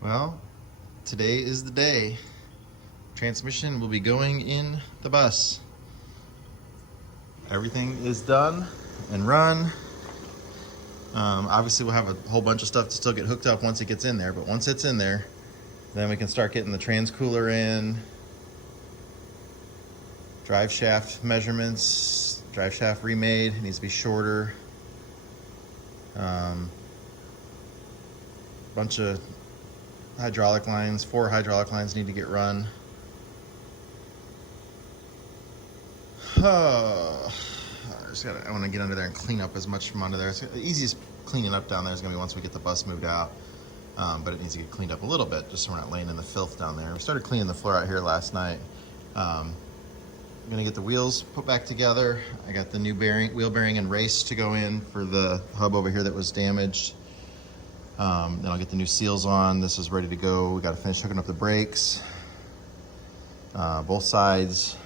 Well, today is the day. Transmission will be going in the bus. Everything is done and run. Obviously we'll have a whole bunch of stuff to still get hooked up once it gets in there, but once it's in there, then we can start getting the trans cooler in, drive shaft measurements, drive shaft remade, it needs to be shorter. Bunch of hydraulic lines, 4 hydraulic lines need to get run. I want to get under there and clean up as much from under there. The easiest cleaning up down there is going to be once we get the bus moved out. But it needs to get cleaned up a little bit just so we're not laying in the filth down there. We started cleaning the floor out here last night. I'm going to get the wheels put back together. I got the new wheel bearing and race to go in for the hub over here that was damaged. Then I'll get the new seals on. This is ready to go. We got to finish hooking up the brakes. Both sides.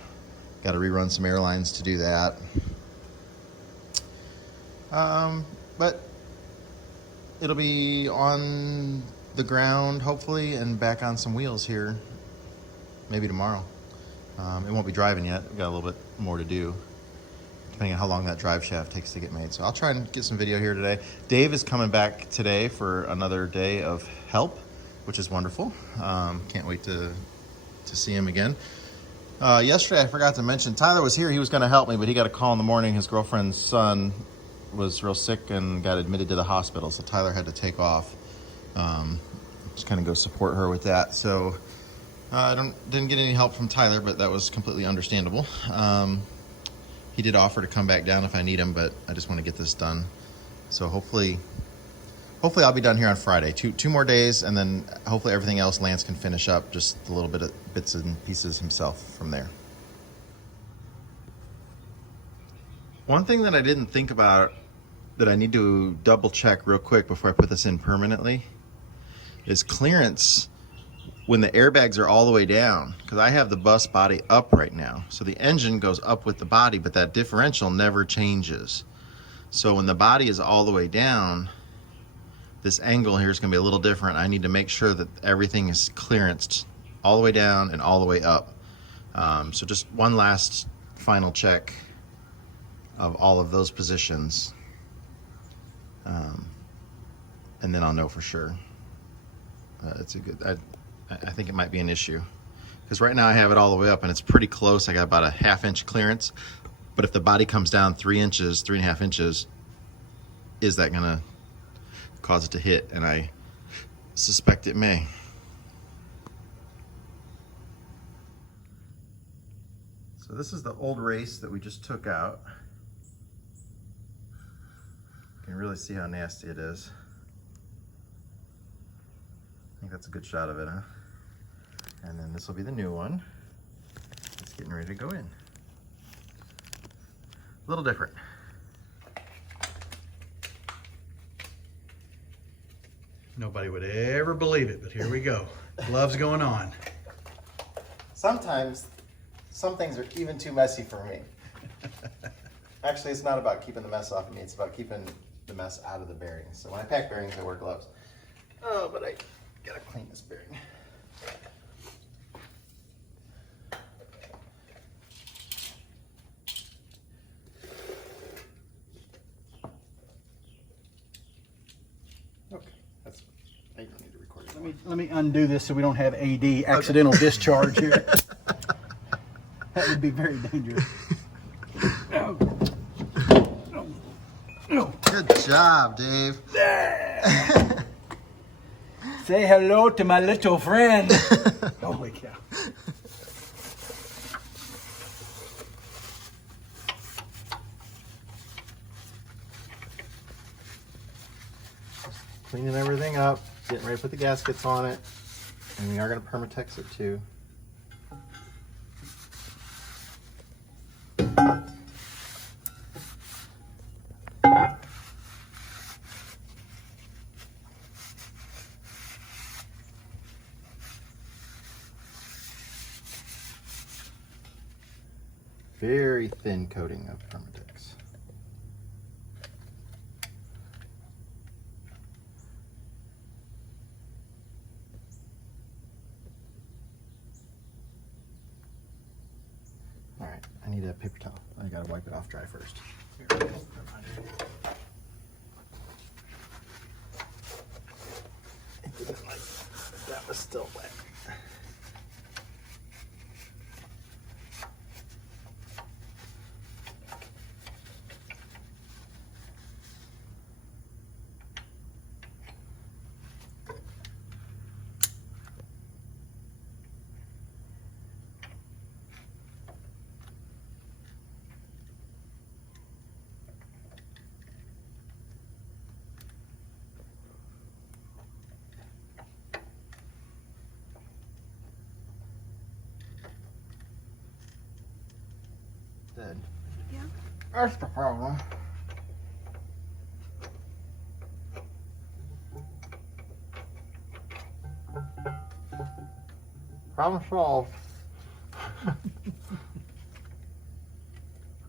Got to rerun some airlines to do that. But it'll be on the ground hopefully and back on some wheels here maybe tomorrow. It won't be driving yet. We've got a little bit more to do depending on how long that drive shaft takes to get made. So I'll try and get some video here today. Dave is coming back today for another day of help, which is wonderful. Can't wait to see him again. Yesterday I forgot to mention, Tyler was here. He was going to help me, but he got a call in the morning. His girlfriend's son was real sick and got admitted to the hospital, so Tyler had to take off. Just kind of go support her with that. So I didn't get any help from Tyler, but that was completely understandable. He did offer to come back down if I need him, but I just want to get this done. So hopefully I'll be done here on Friday. Two more days, and then hopefully everything else Lance can finish up, just a little bit of bits and pieces himself from there. One thing that I didn't think about that I need to double check real quick before I put this in permanently is clearance when the airbags are all the way down, because I have the bus body up right now. So the engine goes up with the body, but that differential never changes. So when the body is all the way down, this angle here is going to be a little different. I need to make sure that everything is clearanced all the way down and all the way up. So just one last final check of all of those positions. And then I'll know for sure. It's a good, I think it might be an issue. Because right now I have it all the way up and it's pretty close. I got about a 1/2 inch clearance. But if the body comes down 3 inches, 3.5 inches, is that gonna cause it to hit? And I suspect it may. So this is the old race that we just took out. You can really see how nasty it is. I think that's a good shot of it, huh? And then this will be the new one. It's getting ready to go in. A little different. Nobody would ever believe it, but here we go. Gloves going on. Sometimes some things are even too messy for me. Actually, it's not about keeping the mess off of me. It's about keeping the mess out of the bearings. So when I pack bearings, I wear gloves. Oh, but I gotta clean this bearing. Okay, that's. I don't need to record it. Let me undo this so we don't have AD, accidental discharge here. That would be very dangerous. Good job, Dave. Say hello to my little friend. Holy cow. Cleaning everything up, getting ready to put the gaskets on it, and we are going to Permatex it too. Very thin coating of Permatex. I need a paper towel. I gotta wipe it off dry first. It didn't like that was still wet. Dead. Yeah. That's the problem. Problem solved.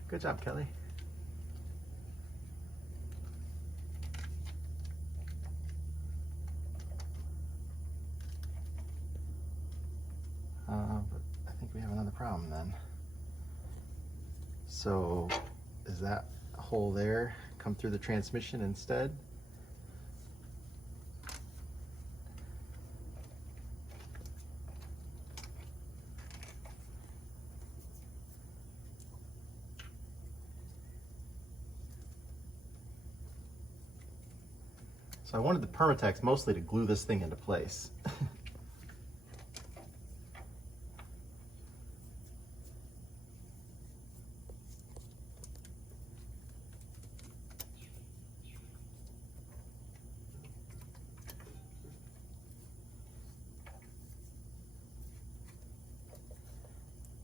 Good job, Kelly. But I think we have another problem then. So, is that hole there come through the transmission instead? So I wanted the Permatex mostly to glue this thing into place.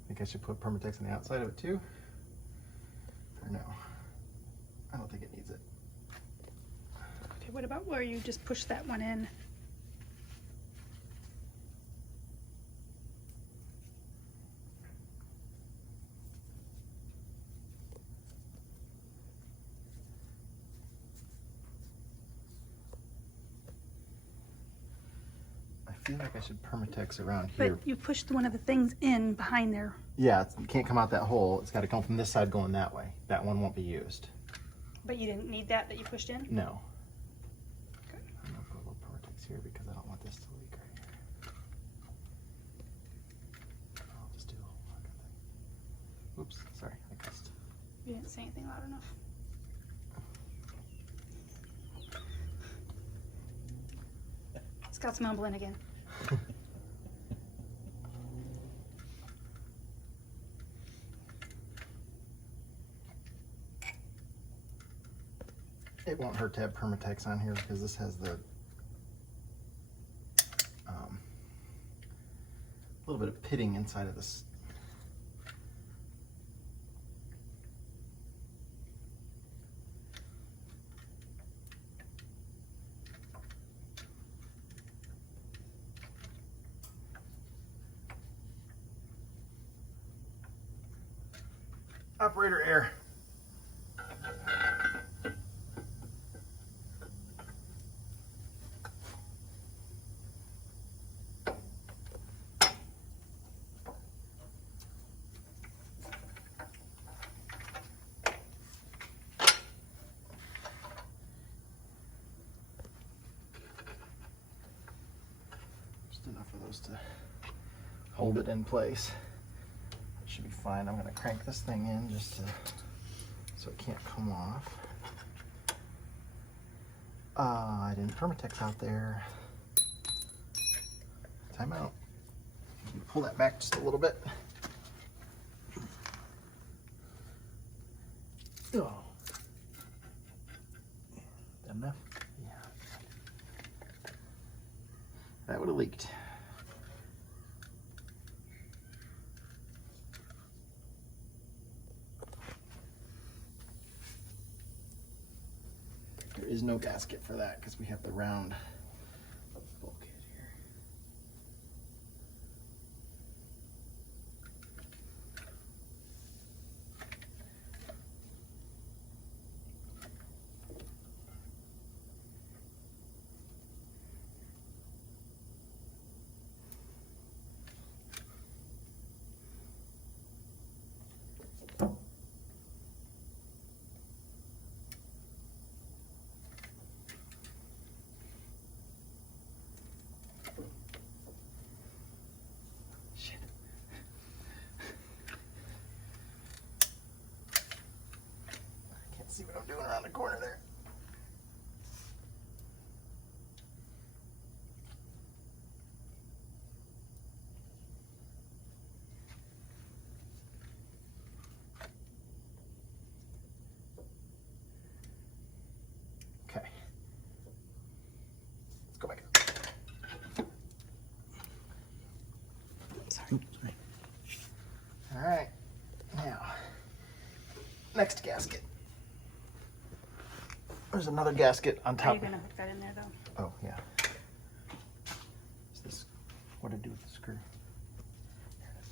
Think I should put Permatex on the outside of it too? Or no? I don't think it needs it. Okay, what about where you just push that one in? I feel like I should Permatex around here. But you pushed one of the things in behind there. Yeah, it can't come out that hole. It's got to come from this side going that way. That one won't be used. But you didn't need that you pushed in? No. Okay. I'm going to put a little Permatex here because I don't want this to leak right here. I'll just do the whole fucking thing. Oops, sorry, I cussed. You didn't say anything loud enough. Scott's mumbling again. It won't hurt to have Permatex on here because this has the little bit of pitting inside of this. Operator error. Just enough of those to hold it in place. Should be fine. I'm going to crank this thing in just to, so it can't come off. I didn't Permatex out there. Time out. Pull that back just a little bit. Oh. That enough? Yeah. That would have leaked. There is no gasket for that because we have the round bulkhead here. All right, now, next gasket. There's another gasket on Are top. you gonna hook that in there though? Oh, yeah. Is this, what to do with the screw? There it is.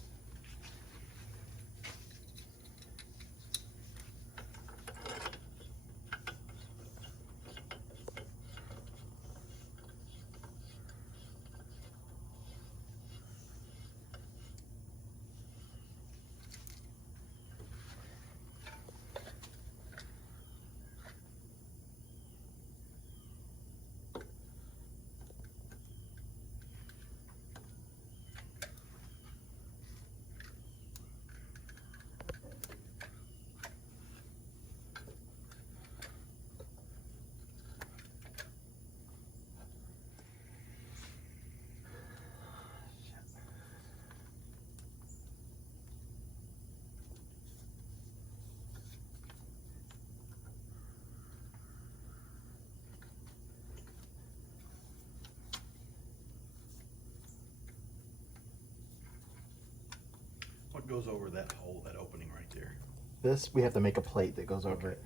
What goes over that hole, that opening right there? This, we have to make a plate that goes over it.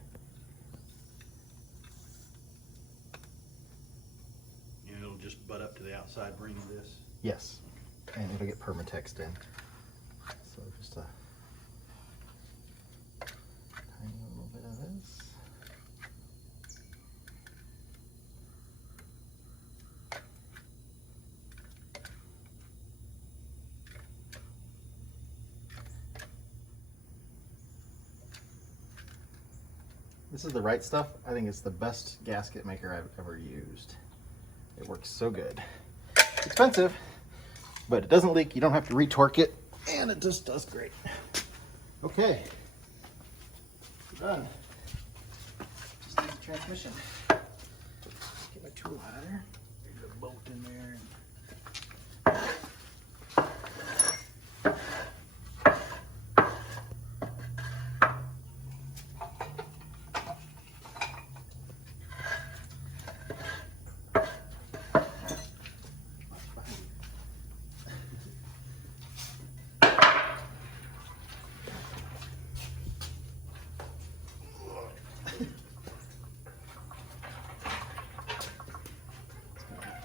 And it'll just butt up to the outside ring of this? Yes, and it'll get permatexed in. So just a tiny little bit of this. This is the right stuff. I think it's the best gasket maker I've ever used. It works so good. It's expensive, but it doesn't leak. You don't have to retorque it, and it just does great. Okay, done. Just need the transmission. Get my tool out of there. There's a bolt in there.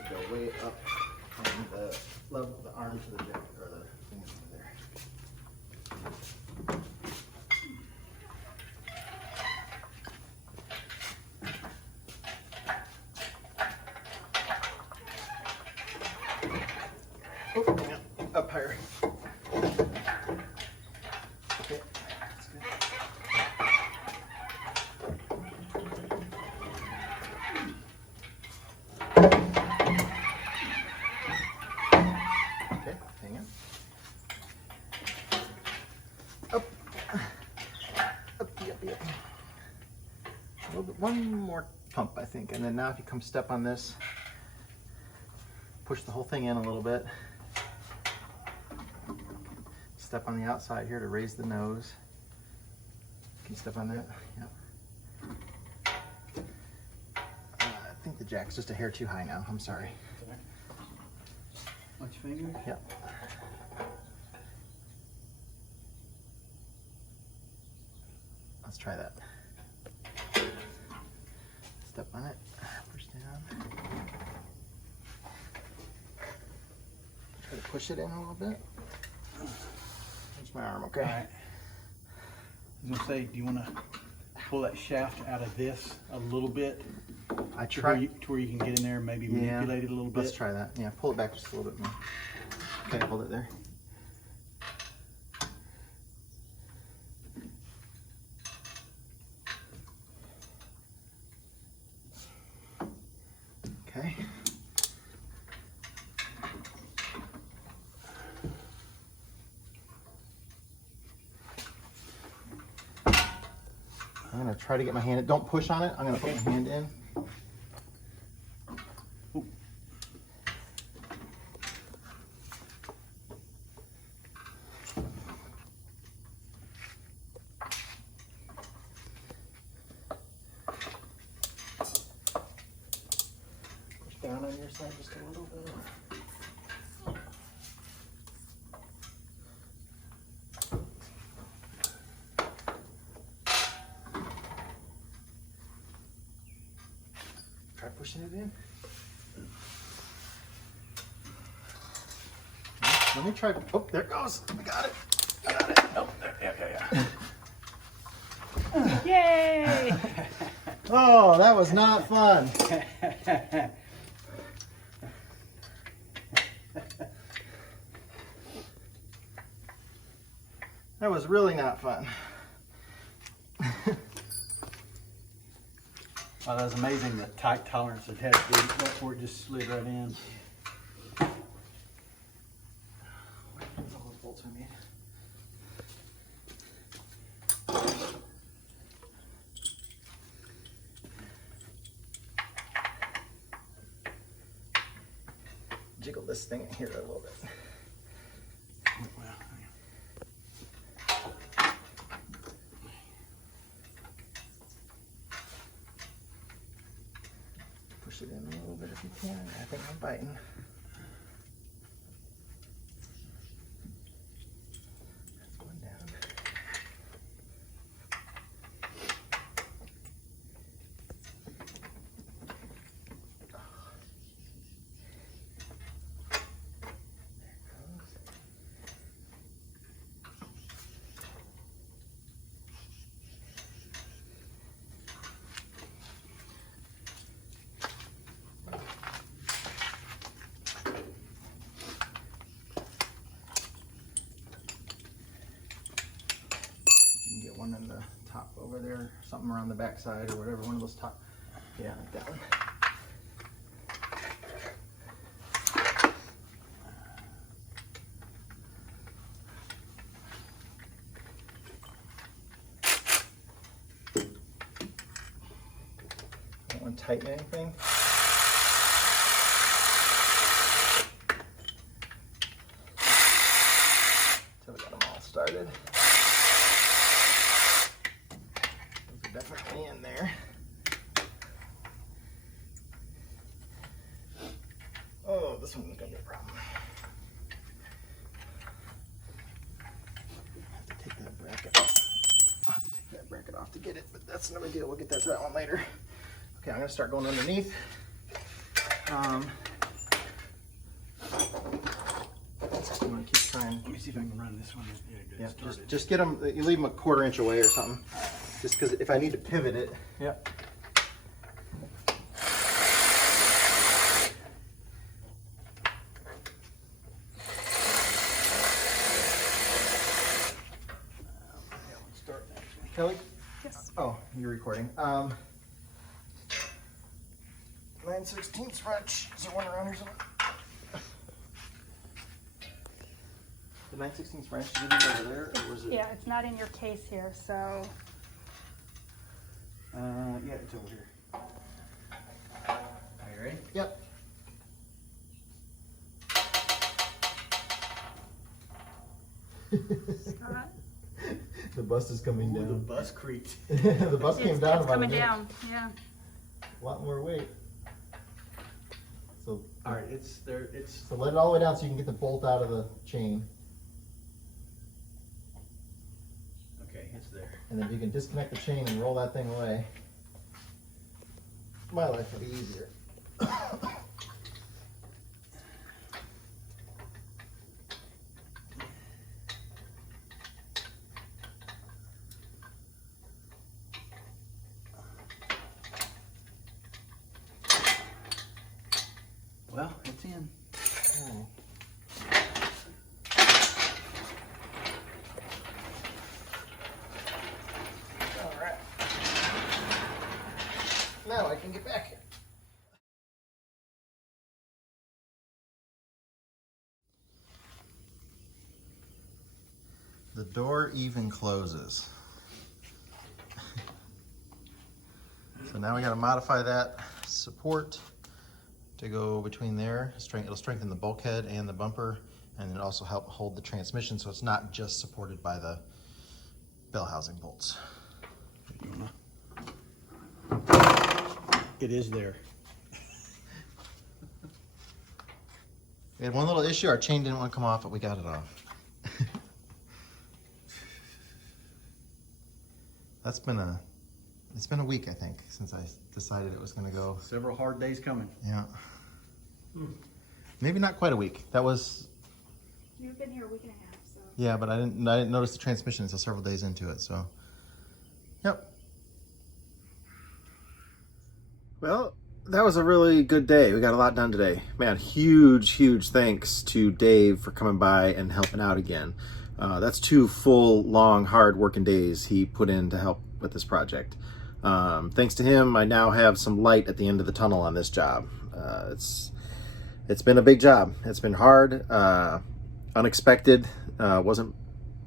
Go way up on the level of the arm to the jack or the thing over there. Oh, hang on. Up higher. Okay, that's good. Okay, hang on. Up. Up. A little bit, one more pump, I think. And then now if you come step on this, push the whole thing in a little bit. Step on the outside here to raise the nose. Can you step on that? Yep. I think the jack's just a hair too high now. I'm sorry. Watch your finger? Yep. Let's try that. Step on it, push down. Try to push it in a little bit. There's my arm, okay? All right. I was gonna say, do you wanna pull that shaft out of this a little bit? I To try. where you can get in there and maybe Yeah. manipulate it a little bit? Let's try that. Yeah, pull it back just a little bit more. Okay, hold it there. Okay. I'm gonna try to get my hand in. Don't push on it. I'm gonna put my hand in. Ooh. Push down on your side just a little bit. in. Let me try. Oh, there it goes. I got it. Got it. Oh, there. Yeah. Yay! Oh, that was not fun. That was really not fun. Oh, that was amazing, the tight tolerance it had to be before it just slid right in. All those bolts I made. Jiggle this thing here a little bit. Push it in a little bit if you can. I think I'm biting. That's one down. One in the top over there, something around the back side or whatever, one of those top. Yeah, like that one. Don't want to tighten anything. Until we got them all started. Definitely in there. Oh, this one's gonna be a problem. I have to take that bracket off. I'll have to take that bracket off to get it, but that's no big deal. We'll get that to that one later. Okay, I'm gonna start going underneath. I'm gonna keep trying. Let me see if I can run this one. Yeah, good. Yeah, just get them. You leave them a quarter inch away or something. Just because if I need to pivot it. Yep. Kelly? Yes. Oh, you're recording. 9/16 French. Is there one around here somewhere? The 9/16 French, did you leave it over there, or was it? Yeah, it's not in your case here, so. Yeah, it's over here. Are you ready? Yep. Scott? The bus is coming Ooh, the down. bus creaked. The bus came down It's about coming a minute. down, yeah. A lot more weight. So, All right, it's there. It's so let it all the way down so you can get the bolt out of the chain. okay. It's there. And then you can disconnect the chain and roll that thing away. My life will be easier. Well, it's in. Oh. All right. Now I can get back here. The door even closes. So now we got to modify that support to go between there. It'll strengthen the bulkhead and the bumper, and it also help hold the transmission so it's not just supported by the bell housing bolts. It is there. We had one little issue, our chain didn't want to come off, but we got it off. That's been a It's been a week, I think, since I decided it was going to go. Several hard days coming. Yeah. Maybe not quite a week. That was. You've been here a week and a half, so. Yeah, but I didn't notice the transmission until several days into it. So. Yep. Well, that was a really good day. We got a lot done today. Man, huge thanks to Dave for coming by and helping out again. That's 2 full, long, hard working days he put in to help with this project. Thanks to him, I now have some light at the end of the tunnel on this job. It's been a big job. It's been hard, unexpected, wasn't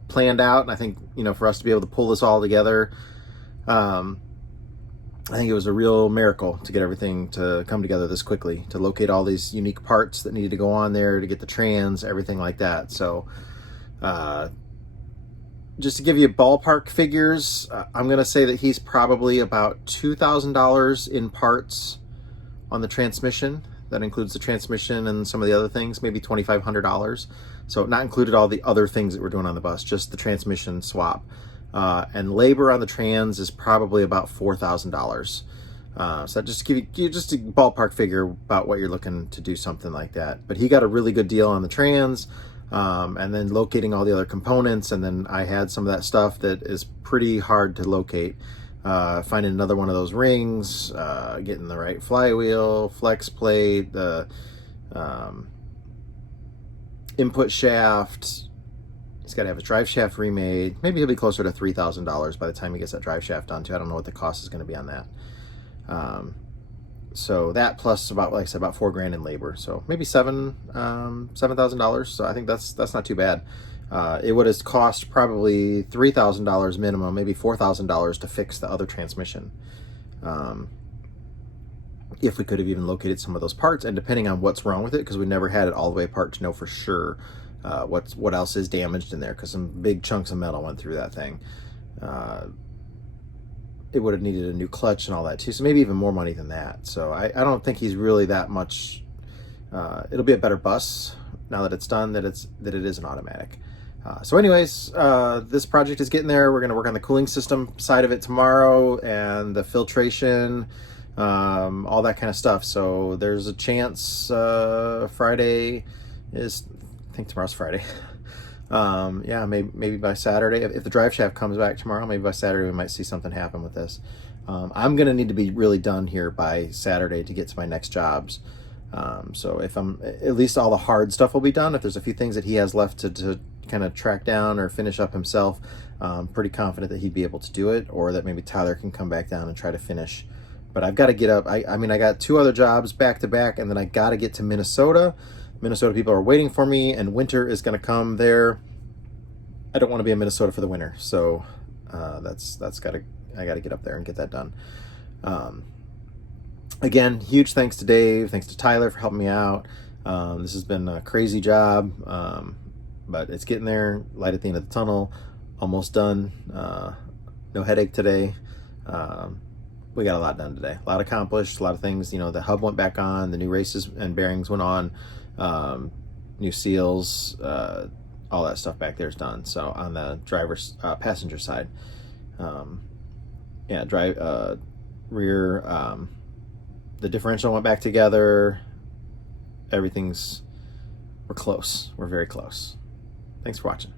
planned out. And I think, for us to be able to pull this all together, I think it was a real miracle to get everything to come together this quickly, to locate all these unique parts that needed to go on there, to get the trans, everything like that. So just to give you ballpark figures, I'm going to say that he's probably about $2,000 in parts on the transmission. That includes the transmission and some of the other things, maybe $2,500. So not included all the other things that we're doing on the bus, just the transmission swap. And labor on the trans is probably about $4,000. So just to give you just a ballpark figure about what you're looking to do something like that. But he got a really good deal on the trans, and then locating all the other components. And then I had some of that stuff that is pretty hard to locate. Finding another one of those rings, getting the right flywheel, flex plate, the input shaft. He's got to have a drive shaft remade. Maybe he'll be closer to $3,000 by the time he gets that drive shaft done too. I don't know what the cost is going to be on that. So that plus about, like I said, about $4,000 in labor. So maybe $7,000. So I think that's not too bad. It would have cost probably $3,000 minimum, maybe $4,000 to fix the other transmission. If we could have even located some of those parts, and depending on what's wrong with it, because we never had it all the way apart to know for sure what else is damaged in there, because some big chunks of metal went through that thing. It would have needed a new clutch and all that too, so maybe even more money than that. So I don't think he's really that much. It'll be a better bus now that it's done, that it is an automatic. So anyways, this project is getting there. We're going to work on the cooling system side of it tomorrow, and the filtration, all that kind of stuff. So there's a chance Friday is, I think tomorrow's Friday. Yeah, maybe by Saturday, if the drive shaft comes back tomorrow, maybe by Saturday we might see something happen with this. I'm going to need to be really done here by Saturday to get to my next jobs. So if at least all the hard stuff will be done. If there's a few things that he has left to kind of track down or finish up himself, I'm pretty confident that he'd be able to do it, or that maybe Tyler can come back down and try to finish. But I've got to get up. I mean, I got 2 other jobs back to back, and then I got to get to Minnesota. Minnesota people are waiting for me, and winter is going to come there. I don't want to be in Minnesota for the winter, so I got to get up there and get that done. Again, huge thanks to Dave, thanks to Tyler for helping me out. This has been a crazy job, but it's getting there. Light at the end of the tunnel, almost done. No headache today. We got a lot done today, a lot accomplished, a lot of things. The hub went back on, the new races and bearings went on, new seals, all that stuff back there is done. So on the driver's passenger side, rear, the differential went back together. We're close. We're very close. Thanks for watching.